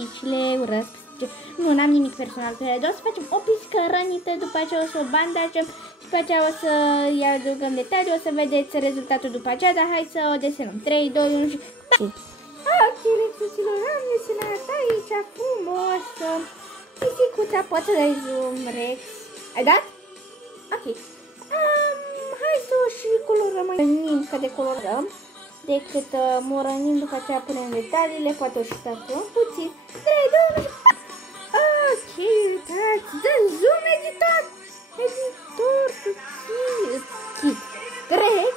pisicile, urăsc pisicile. Nu, n-am nimic personal cu ele, doar să facem o pisică rănită, după aceea o să o bandajăm și după aceea o să îi adăugăm detalii, o să vedeți rezultatul după aceea, dar hai să o desenăm. 3, 2, 1 și... Ok, Rexuților, am desenat aici frumoasă pisicuța, poți să dai zoom, Rex. Ai dat? Ok. Hai să o și colorăm mai nim, că decolorăm. Decât morănim, după aceea punem detaliile, poate o și tatuăm puțin. 3, 2, 1 și... Ok, uitați, dă zoom, editor! Editor, kit. Rex,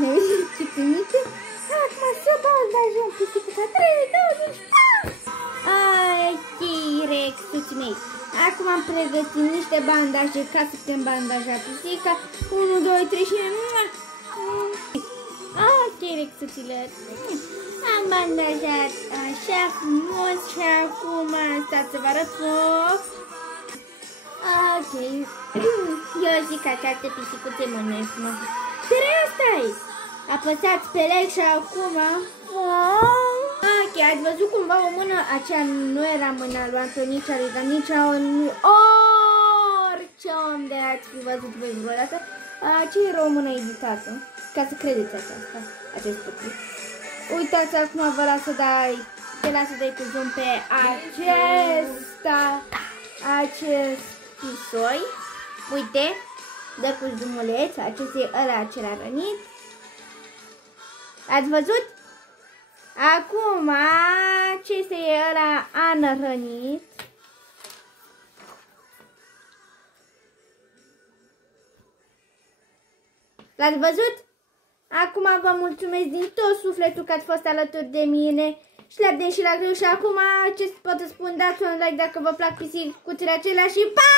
ne vezi chitunite? Acum să bandajăm pisicuța. 3, 2, 1 și... Ok, Rexuții mei. Acum am pregătit niște bandaje ca să putem bandaja pisica. 1, 2, 3 și... Ok, Rexuților. Am bandajat așa frumos și acum stați să vă arăt. Ok. Eu zic că această pisicuță e mult mai frumoasă. Dar asta-i! Apăsați pe like și acum... Ok, ați văzut cumva o mână, aceea nu era mâna lui Antonica, lui Danica, orice om de ați fi văzut voi vreodată, ce era o mână editată, ca să credeți acest lucru. Uitați, acum vă las să dai, te las să dai cu zoom pe acest pisoi. Uite, dă cu zoomuleț, acesta e ăla acela rănit. Ați văzut? Acum, acesta e ăla anărănit. L-ați văzut? Acum vă mulțumesc din tot sufletul că ați fost alături de mine. Șleap și la greu și acum ce pot să spun, dați un like dacă vă plac pisicuțele acelea și pa!